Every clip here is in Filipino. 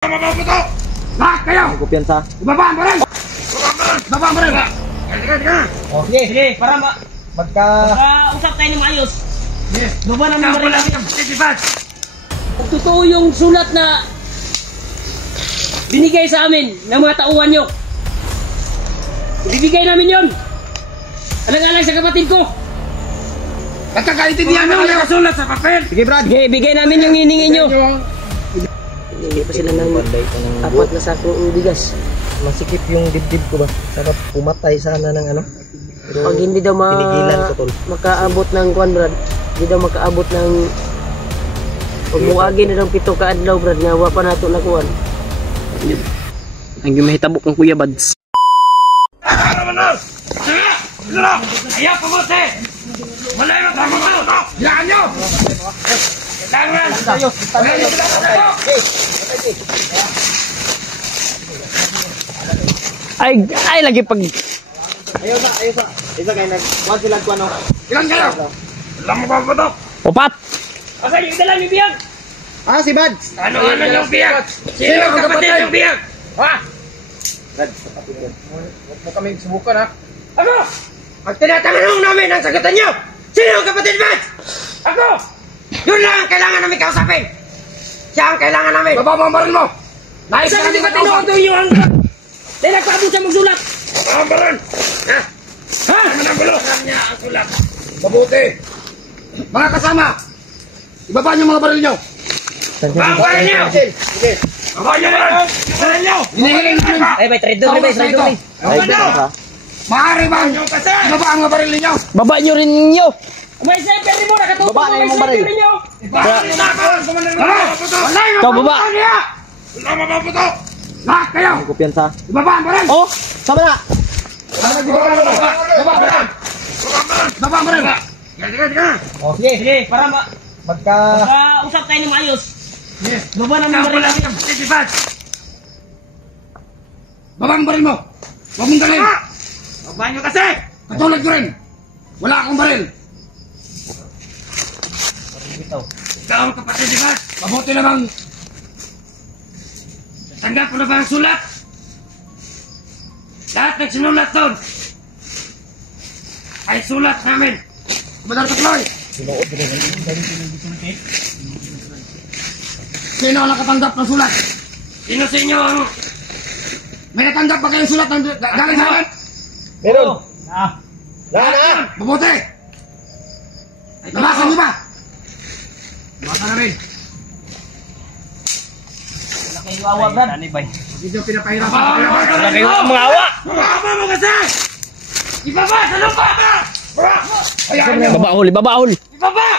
Mapaputok! Lahat kayo! May kumpiyansa. Ibabaan mo rin! Ibabaan mo rin! Oh, sige, sige. Para Magka-usap tayo ng maayos. Baba naman rin namin. Totoo yung sulat na binigay sa amin ng mga tauhan nyo. Ibibigay namin yon. Alang-alang sa kapatid ko. Nagkakaintindihan nyo yung sulat sa papel! Sige, Brad. Sige, bigay namin yung hiningi nyo. Hindi pa sila ng apat na sakong bigas. Masikip yung dibdib ko ba? Sarap pumatay sana ng ano. Pero Pag hindi daw pinigilan ko, tol. makaabot ng kwan, Brad. Hindi daw makaabot ng... Huwag mong agi na daw 7 kaadlaw, Brad. Nga wapa nato na kuwan. Ang gumahitabok ng Kuya Bads. Ayaw pumunti! Wala yung pumunti! Yan nyo! Kailangan! Ay lagi pag... Ayos na. Isa kayo nag-kuhan sila ko ano. Ilan kayo? Ilan mo paputok? Upat! Asa yung dala ni Biyag? Ah, si Bads. Ano yung biyag? Sino ang kapatid yung biyag? Ha? Brad, kapatid ko. Huwag mo kami subukan ha. Ako! Ang tinatanong namin ang sagutan nyo! Sino ang kapatid Bads? Ako! Yun lang ang kailangan namin kausapin! Siya ang kailangan namin! Bababambarin mo! Asa hindi ba tinuondo yung hanggang? Dahil nagpaabot siya magsulat. Bababambarin! Ha? Ha? Ano ang gulo? Alam niya ang sulat. Mabuti! Mga kasama! Ibaba niyo mga baril nyo! Bababambarin nyo! Sige. Bababa niyo mga baril nyo! Hinihiling namin! Ay, may trade doon, may trade doon. Bababa nyo! Maaari ba? Ibaba ang mga baril ninyo! Baba nyo rin ninyo! May sniper rin mo, nakatutok Baba na may yung sniper baril. rin nyo. Wala yung Ikaw, baba. niya! Wala mapaputok! Lahat kayo! May kumpiyansa. Ibabaan mo rin! Oh! Sama na. Baba mo rin! Oh, sige. Sige, para Magka-usap tayo ng maayos. baba naman rin namin. Babang baril mo! Huwag mong galin! Babaan nyo kasi! Katulad ko rin! Wala akong baril! Ikaw ang kapatid ni Bad! Mabuti namang tanggap ko na ba ang sulat? Lahat ng sinulat doon ay sulat namin! Kumadar Tukloy! Sino ang nakatanggap ng sulat? Sino sa inyo ang... May natanggap ba kayong sulat ng galing sa akin? Meron. Ah, Na. Mabuti! Nabasa niyo ba? Nabasa na rin. wala kayo awa, Brad. Hindi nyo pinapahirapan. Wala kayo mga awa! Mababa mo kasi! Ibaba! Sa lupa ba? Ayan nyo! Ibaba hol! Ibaba!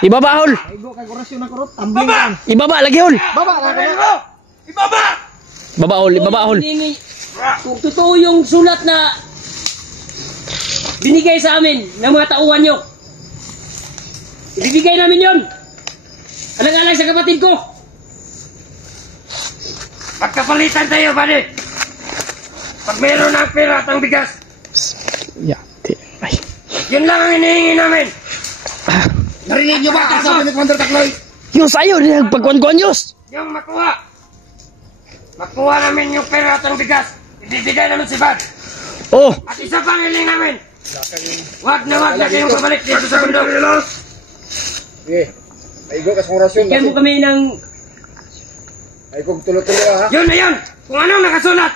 Ibaba hol! Igo kay korasyon na korot. Tambling Ibaba! kan. Ibaba lagi hol! Baba na Baril mo! Ibaba! Ibaba hol! Hiningi- Kung totoo yung sulat na binigay sa amin ng mga tauhan nyo, ibibigay namin yon. Alang-alang sa kapatid ko. Pagkapalitan tayo, buddy! Pag meron ng pera at ang bigas, Yate. Ay. yun lang ang hinihingi namin! Narinig nyo ba ang sabi ni Commander Takloy? Yung sa'yo, nagpagkuhan-kuhan Diyos! Yung makuha! Makuha namin yung pera at ang bigas, ibibigay namin si Bad! Oh! At isa pang hiling namin! Wag na kayong babalik dito sa bundok! Sige. Igo ka sa korasyon. Bigyan mo kami ng... Ay kog tulo-tulo ha. Yun na yun! Kung anong nakasulat,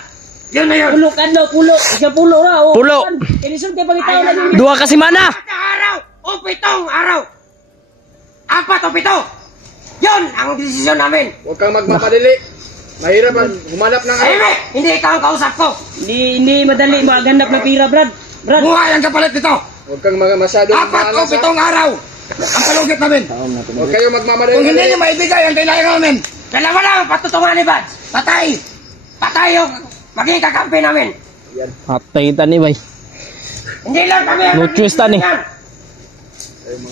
yun na yun! Pulo, kadlaw, pulo. Isang pulo na. O, Pulo. Kinisun kayo pagitaw na yung... Dua ka semana! 4 araw o 7 araw! 4 o 7! Yun ang desisyon namin! Huwag kang magmamadali. Mahirap ang humanap ng Eme! Hindi ikaw ang kausap ko! Hindi madali maghanap ng pira, Brad. Brad, Buhay ang kapalit nito! Huwag kang masyadong 4 o 7 araw! Ang palugit namin! Huwag kayo magmamadali. Kung hindi nyo maibigay ang kailangan namin, kailangan lang patutungan ni Bads! Patay! Patay yung maging kakampi namin! Patay kita ni bay. Hindi lang kami ang No choice ta ni.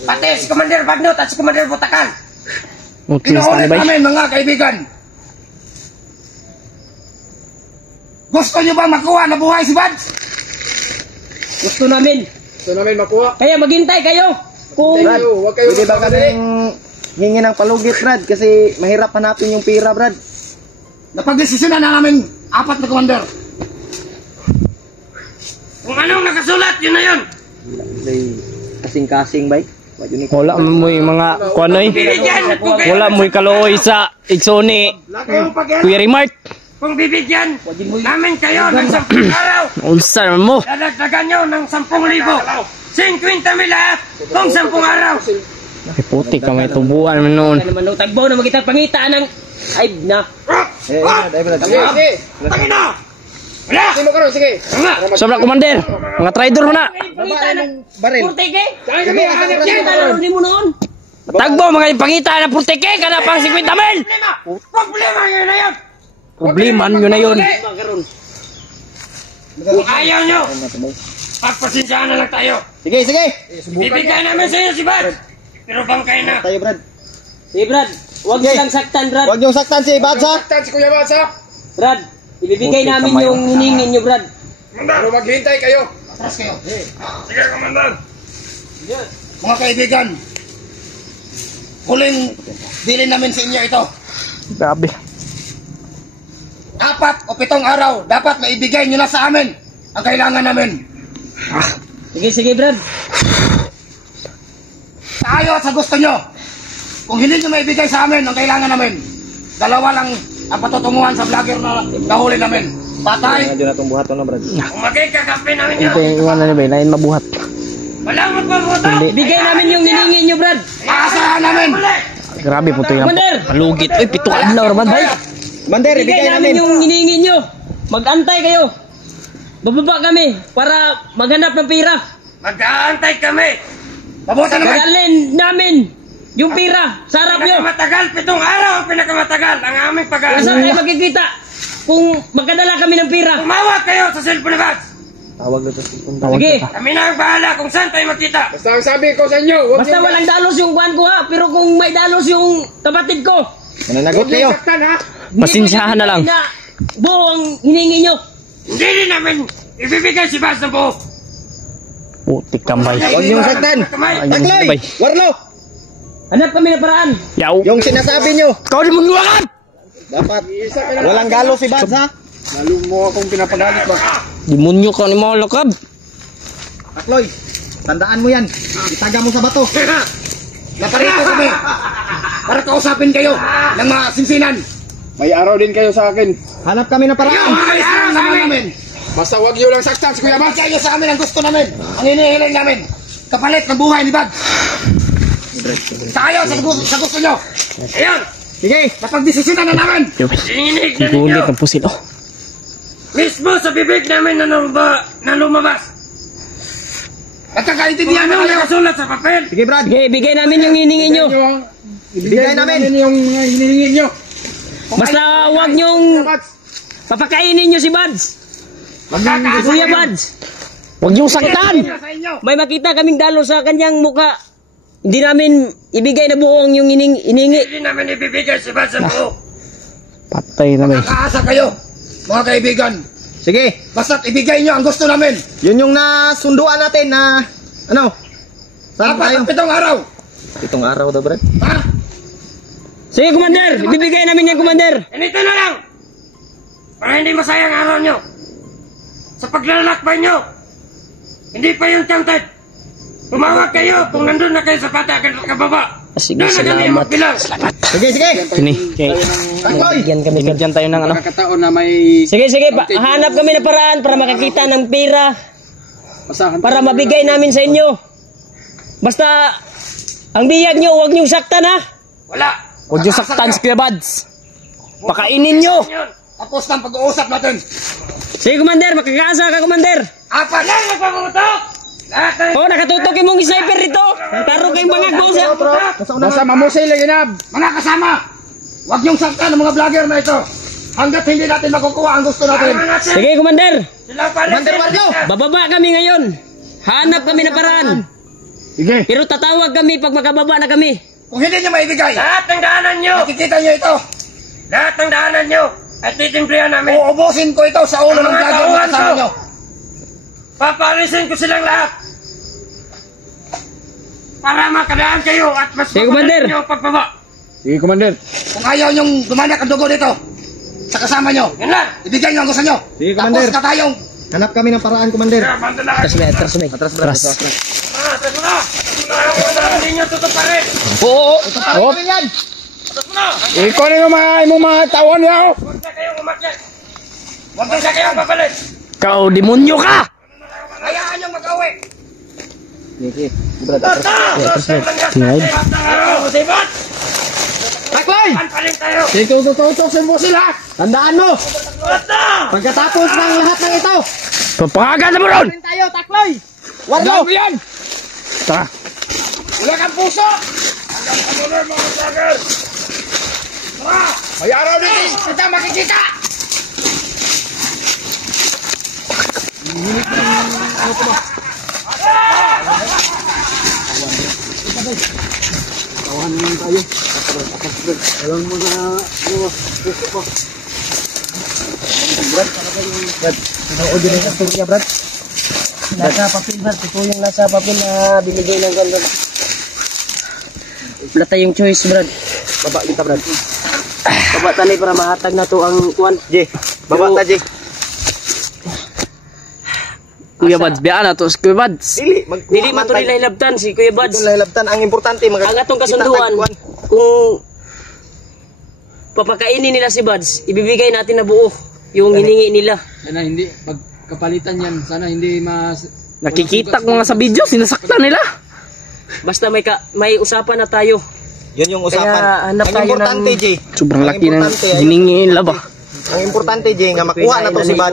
Pati si Commander Badnot at si Commander Butakan! Mutis ta ni Pinuulit bay. namin mga kaibigan! Gusto nyo ba makuha na buhay si Bads? gusto namin. Gusto namin makuha. Kaya maghintay kayo. Kung... Huwag kayo Pwede ba magmamadali. kaming hingi ng palugit, Brad? Kasi mahirap hanapin yung pira, Brad. Napag-desisyonan na namin 4 na commander. Kung anong nakasulat, yun na yun. Kasing-kasing bay. Wala mo yung mga kuanoy. Wala mo yung kalooy sa igsoni. Kuya Rimart. Kung bibigyan namin kayo ng 10 araw, Unsa naman mo? dadagdagan nyo ng 10,000. 50,000 lahat kung 10 araw. Ay puti ka may tubuan man noon. Naman nung tagbaw na magitang pangita ng ay na. Tangin na! Wala! Sino ka rin? Sige! Sobra commander. Mga traidor mo na. Pangita ng baril. Purtike. Saan kami? Hanap yan! Ano mo noon? Tagbo mga pangita na purtike kana pang 50,000. Problema yun na yun! Problema nyo na yun. Kung ayaw nyo, pagpasensyaan na lang tayo. Sige. Bibigyan namin sa inyo si Bad. Pero bangkay na. Tayo, Brad. Hey Brad, huwag niyo lang saktan Brad. Huwag niyong saktan si Badsa. Saktan si Kuya Bad, ha? Brad, ibibigay namin yung hiningin niyo Brad. Pero maghintay kayo. Atras kayo. Sige, Komandan. Mga kaibigan, huling bilin namin sa inyo ito. Grabe. 4 o 7 araw, dapat maibigay nyo na sa amin ang kailangan namin. Sige Brad. Sa ayaw at sa gusto nyo, kung hindi nyo maibigay sa amin ang kailangan namin, 2 lang ang patutunguhan sa vlogger na nahuli namin. Patay. Medyo na itong buhaton na, Brad. Kung magkakakampi namin nyo, Ito yung iwanan niya ba? Lain mabuhat. walang magpabuto. Ibigay namin yung hiningin niyo Brad. Maasahan namin. Grabe po ito yung Commander! palugit. Uy, 7 adlaw naman bay. Commander, Ibigay namin yung hiningin niyo. Mag-antay kayo. Bababa kami para maghanap ng pira. Mag-aantay kami. Mabuti naman. Dadalhin namin yung pira sa harap niyo. Pinakamatagal, 7 araw ang pinakamatagal ang aming pag-aantay. Saan tayo magkikita? Kung magkadala kami ng pira. Tumawag kayo sa cellphone box. Tawag na ito. Sige. Kami na ang bahala kung saan tayo magkita. Basta ang sabi ko sa inyo, huwag Basta walang dalos yung kuhan ko ha. Pero kung may dalos yung kapatid ko. Mananagot kayo. saktan ha. Pasensyahan na lang. Buo ang hiningi nyo. Hindi rin namin ibibigay si Bas ng buo. Putik kambay. Huwag niyong saktan. Kamay. Ayun, Takloy! bay. Warlo! Hanap kami ng paraan. Yaw. Yung sinasabi niyo, Kau di mo nuwakan! dapat walang galo si Badsa. Lalo mo akong pinapagalit ba? Demonyo ka ni mga lakab. Takloy, tandaan mo yan. Itaga mo sa bato. Naparito kami para kausapin kayo ng mga sinsinan. May araw din kayo sa akin. Hanap kami ng paraan. Umalis na lang namin. Basta huwag niyo lang saktan si Kuya Bad. Bigay kayo sa amin ang gusto namin. Ang hinihiling namin. Kapalit ng buhay ni Bad. Sa ayaw, sa gusto nyo. Ayun. Sige. Napag-desisyonan na namin. Sininig na ninyo. Gulit ng pusil. Oh. Mismo sa bibig namin na lumabas. Nagkakaintindihan na kayo sulat sa papel. Sige, Brad. Sige, bigay namin yung hiningi nyo. Ibigay namin. yung mga hinihingi nyo. Basta huwag nyong papakainin nyo si Buds. Kuya Buds. Huwag niyong saktan! Sa inyo. May makita kaming dalo sa kanyang muka. Hindi namin ibigay na buong yung hiningi. Hindi namin ibibigay si Bas sa buo. Patay na bay. Nakaasa kayo, mga kaibigan. Sige. Basta't ibigay nyo ang gusto namin. Yun yung nasunduan natin na ano? Saan 4 tayo? at 7 araw. 7 araw daw, Brad. Ha? Sige, Commander. Ibibigay namin yan, Commander. Ganito na lang. Para hindi masayang araw nyo. Sa paglalakbay nyo. Hindi pa yung counted. Tumawag kayo kung nandun na kayo sa patakan at kababa. Sige, Doon na kami salamat. magbilang. Salamat. Sige, sige. Kini, kay. Takloy. Bigyan kami. Binigyan tayo ng ano. Nakakataon na may Sige. Hanap kami ng paraan para makakita ng pira. pasahan. Para mabigay namin sa inyo. Basta, ang biyag nyo, huwag nyong saktan ha. Wala. Huwag niyong saktan si Kuya Buds. Pakainin niyo. Yun. Tapos ng pag-uusap natin. Sige, Commander. Makakaasa ka, Commander. 4 lang nagpapamutok. Lahat ng Oh, nakatutok yung mong sniper rito. Taro kayong bangag mo siya. Basta mamusay lang yan. mga kasama. Huwag niyong saktan ng mga vlogger na ito. Hanggat hindi natin makukuha ang gusto natin. Sige, Commander. Sila pa rin. Commander Warlo. Bababa kami ngayon. Hanap kami ng paraan. Sige. Pero tatawag kami pag makababa na kami. Kung hindi nyo maibigay, lahat ng daanan nyo, makikita nyo ito. Lahat ng daanan nyo, at titimbrihan namin. Uubusin ko ito sa ulo ng vlogger na kasama nyo. Papalisin ko silang lahat. Para makadaan kayo at mas Sige, Commander. nyo pagbaba. Sige, Commander. Kung ayaw nyong dumanak ang dugo dito, sa kasama nyo. Yun lang. Ibigay nyo ang gusto nyo. Sige, Tapos Commander. katayong. Hanap kami ng paraan, Commander. Kaya, banda na kayo. Atras, Brad. Atras mo na. Hindi nyo tutuparin. Oo. Ano yan? Atras mo na. Ikaw na yung mga tawon nyo. Huwag na kayong umakyat. Huwag na kayong babalik. Kau demonyo ka! Hayaan nyo mag-awi. Sige, Brad. Basta! Tingnan. Sibot! Taklay! Saan pa rin tayo? Sige, tututusin mo sila. Tandaan mo, Basta! pagkatapos ng lahat ng ito, Papangagan mo ron! tayo, Takloy! Warlo! Yan! Tara. Wala kang puso! Hanggang sa muna mga bagay! Tara! May araw din kita makikita! ang audio na yung story niya, Brad. Nasa papel, Brad. Ito yung nasa papel na binigay ng ganda. Wala tayong choice, Brad. Baba kita, Brad. Baba tali para mahatag na to ang kuwan. J, baba ta, J. Kuya Bads, biyaan na to si Kuya Bads. Dili, Dili man to nila hilabtan si Kuya Bads. Dili labtan. Ang importante, Ang atong kasunduan, kung papakainin nila si Bads, ibibigay natin na buo yung hiningi nila. Sana hindi, pag kapalitan yan, sana hindi mas... Nakikita ko nga sa video, sinasaktan nila. Basta may usapan na tayo. Yun yung Kaya usapan. hanap Ang tayo importante, ng- J. Sobrang Ang laki ng importante ay- hiningi nila ba? Ang importante, J, nga makuha na to si Bad.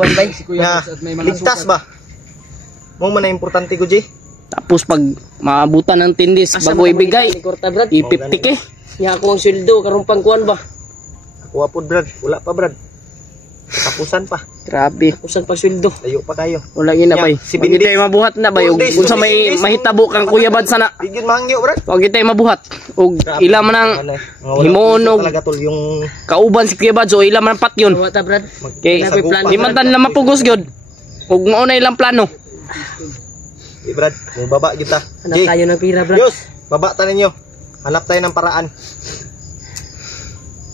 Na ligtas ba? Mo man na importante ko, J. Tapos pag maabutan ng tindis Asa bago mo ibigay, ni Korta, Brad? ipiptik eh. Niya ako ang sweldo, karong pangkuan ba? Kuha po, Brad. Wala pa, Brad. Katapusan pa. Grabe. Kusang pagsueldo. Layo pa kayo. Wala gina Yeah, bay. si Wag Bindis. tayo mabuhat na bay. 4 days, Kung sa 4 may days. mahitabo kang Kuya Bads sana. Bigyan mahangyo, Brad. Wag tayo mabuhat. Og Grabe. ila man ang Ano, mga himuon wala og talaga tol yung kauban si Kuya Bads o ila man ang patyon. Wata, Brad. Kay Wala ko'y plano. di man tan lang mapugos gyud. Og mao na ilang plano. Brad, mo baba kita. Hanap tayo ng pira, Brad. Diyos, baba ta ninyo. Hanap tayo ng paraan.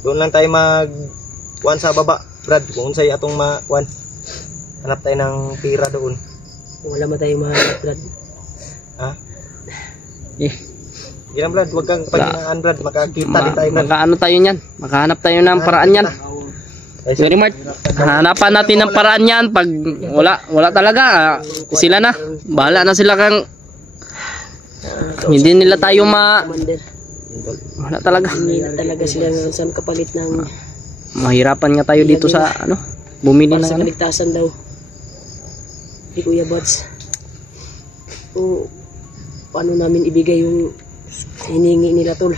Doon lang tayo kuan sa baba, Brad. Kung unsay atong kuan. Hanap tayo ng pira doon. Kung wala man tayo mahanap, Brad. Ha? Eh, Yan, Brad. Huwag kang paghinaan, Brad. Makakita din tayo, Brad. makaano tayo niyan. Makahanap tayo ng paraan yan. Very much. Hanapan natin ng paraan yan. Pag wala talaga, sila na. Bahala na sila kang hindi nila tayo Commander, wala talaga. hindi na talaga sila ng saan kapalit ng Mahirapan nga tayo dito sa bumili para ng sa kaligtasan daw. Di Kuya Bads. O, paano namin ibigay yung hiningi nila, tol?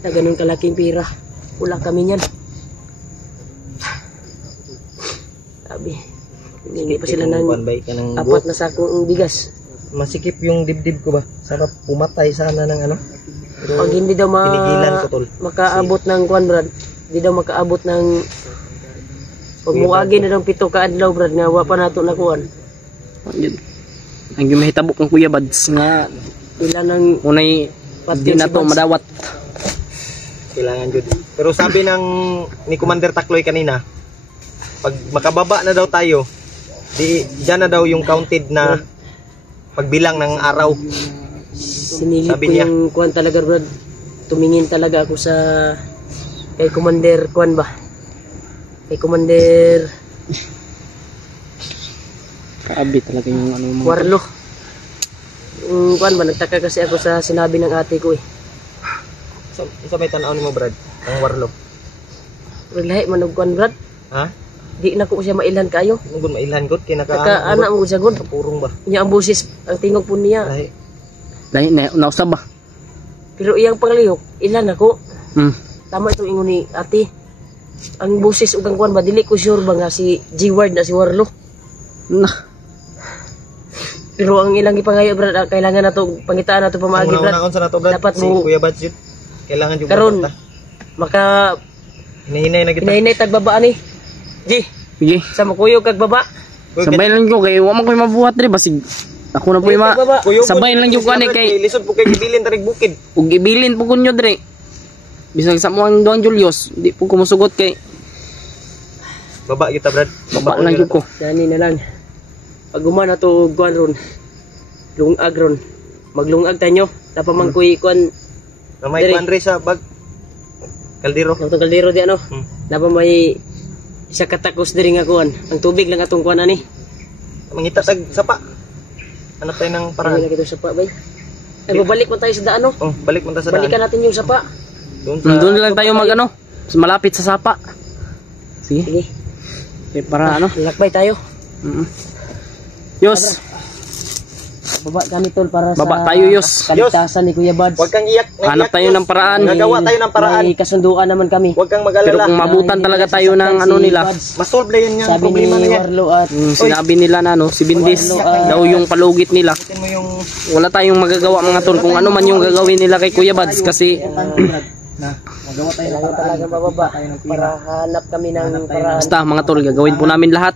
Na ganun kalaking pira. Wala kami niyan. Sabi, hiningi pa sila ng Kuan, bay ka ng 4 na sakong bigas. Masikip yung dibdib ko ba? Sarap pumatay sana ng ano. Pero Pag hindi daw pinigilan ko, tol. makaabot ng kuan, Brad. Hindi daw makaabot ng pag muagi na daw 7 ka adlaw, Brad, nga wa pa nato na kuan. Yun. Ang gimahitabo kang Kuya Bads nga Ilan ng unay di na to madawat. kailangan jud. Pero sabi ni Commander Takloy kanina, pag makababa na daw tayo, diyan na daw yung counted na pagbilang ng araw. sinilip Sabi ko niya. yung kuan talaga, Brad. Tumingin talaga ako sa kay Commander kuan ba? Kay Commander Grabe talaga yung mo. Warlo. Yung kuan ba, nagtaka kasi ako sa sinabi ng ate ko eh. Sa may tanaw ni mo, Brad, ang warlo. Pero lahi man og kuan, Brad. Ha? Di na ko siya mailan kayo. Nunggun mailhan gud kay Naka-ana mo siya gud. purong ba? Niya ang busis, ang tingog po niya. Lahi. Dahil nausab ba? Pero iyang panglihok, ilan ako. Hmm. Tama itong ingon ni ate. Ang busis ug ang kuan ba, dili ko sure ba nga si G-Ward na si Warlo. Nah. Pero ang ilang gipangayo, Brad, kailangan na to pangitaan na to pamaagi, Ang Brad. una-una sa nato, Brad. Dapat si mo- Kuya Bads yun. Kailangan jud Karon, mabata. maka Hinahinay na kita. hinahinay tagbabaan ni. G, Sige. sa makuyog kag baba. Sabay lang ko kay wa man koy mabuhat diri basig. Ako na po Kuyog kag baba. sabay lang yung kuan kay lisod po kay gibilin tarig bukid. ug ibilin po kunyo diri. Bisag sa mo ang Don Julius, di po kumusugot kay Baba kita Brad. Baba lang jud ko. Dani na lang. Pag gumana to kuan ron. Lungag ron. Maglungag tayo. Tapa man kuy kuan Na may Diri. kuan rin sa bag. Kaldero. ng kaldero di ano. Hmm. Napa may isa katakos diri nga kuan. Ang tubig lang atong kuan ani. Mangita tag sapa. Hanap tayo ng Paraan paraan. na kito sapa bay. Ay babalik man tayo sa daan no. Oh, balik mo ta sa daan. Balikan natin yung sapa. Doon lang tayo magano, malapit sa sapa. Sige, Sige. okay, para ano. Lakbay tayo. Yos, Baba kami tol para Baba sa tayo, Yos. kaligtasan ni Kuya Bads. Huwag kang iyak. hanap tayo ng paraan. Gagawa tayo ng paraan. May kasunduan naman kami. Huwag kang Pero mag-alala. kung mabutan talaga tayo ng ano nila, Masolve na yun yung Sabi problema ni na yan. Warlo at sinabi nila na no, si Bindis daw yung palugit nila. Tingnan mo yung Wala tayong magagawa mga tol kung ano man yung gagawin nila kay Kuya Bads kasi na magawa tayo ng kailangan paraan. talaga bababa para hanap kami ng paraan. basta mga tol gagawin po namin lahat.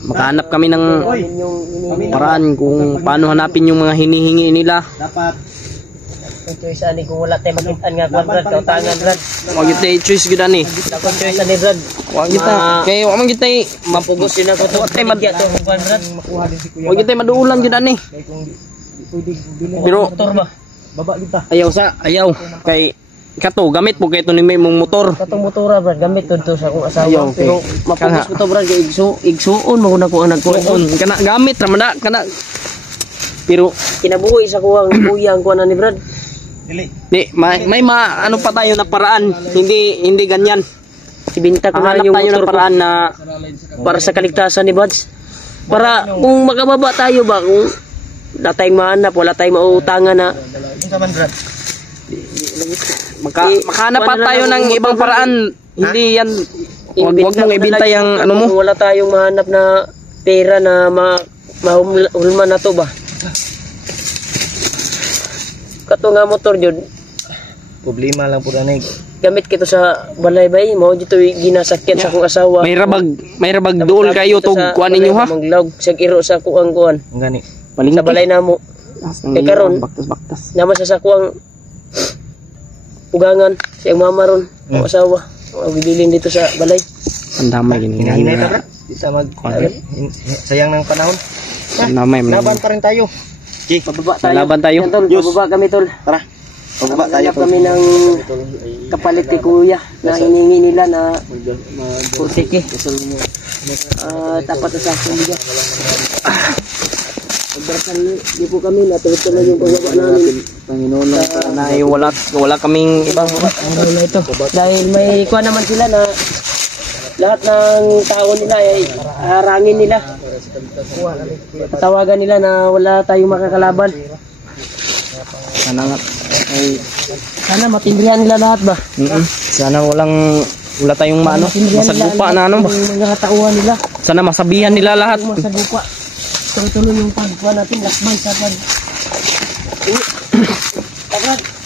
Makahanap kami ng Yun yung hinihingi. paraan kung paano hanapin yung mga hinihingi nila. Dapat Kung choice ani kung wala tayo makitaan nga kwan Brad, kautangan Brad. Wag kita i-choose gyud ani. Kung choice ani Brad. Wag kita kay wa man kita Mapugos din ako to. Tay mad Bigyan to ang kwan Brad. makuha din si Kuya. wag kita maduulan gyud ani. Kaya kung pwede bilhin. Pero Motor ba? Baba kita. ayaw kay kato gamit po kay to ni may mong motor. Katong motora Brad, gamit to sa akong asawa. Ayaw, Pero okay. mapugos ko to Brad, kay igsuon mo na ko anak ko. On kana gamit ra man na kana. Pero Kinabuhi sa kuwang kuyang kuan ni Brad. Dili. may ano pa tayo na paraan. Hindi ganyan. Ibinta ko na Hanap yung tayo motor ng ko paraan na para sa kaligtasan ni Buds. Para kung makababa tayo ba, kung wala tayong mahanap, wala tayong mauutangan na Yung saman Brad. makahanap pa tayo ng ibang paraan. Hindi yan wag Ibinta mong ko na ibinta lang yung ano mo. kung wala tayong mahanap na pera na mahulman na to ba. Kato nga motor jud, Problema lang po na gamit kito sa balay bay, mao dito ginasakyan sa akong asawa. May rabag dool kayo tog kuan ninyo ha. Manglawg sa iro sa kuang kuan. Ang gani. Sa balay namo. Eh, karon, baktas. naman sa sakuang ugangan sa iyang mama ron, ang asawa. Ang bibilin dito sa balay. Ang damay gini. Hinahinay ta Brad. Di sa sayang ng panahon. Ang damay man. Laban pa rin tayo. Okay. Pababa tayo. Laban tayo. Yan, tol. Pababa kami tol. Tara. Pababa tayo. Hanap kami ng kapalit kay kuya na hiningi nila na pursike. Tapat na sa akin nila. Pagbaratan di po kami natuloy yung pagbaba namin. Panginoon na wala kaming ibang Ano na ito? Dahil may kuha naman sila na lahat ng tao nila ay harangin nila. Tawagan nila na wala tayong makakalaban. sana nga ay Sana matindihan nila lahat ba? sana wala tayong maano masagupa na ano ba. Yung mga tauhan nila. Sana masabihan nila lahat. Masagupa. Tuloy-tuloy yung pagkuha natin. Lakbay sa pag... Tagrad.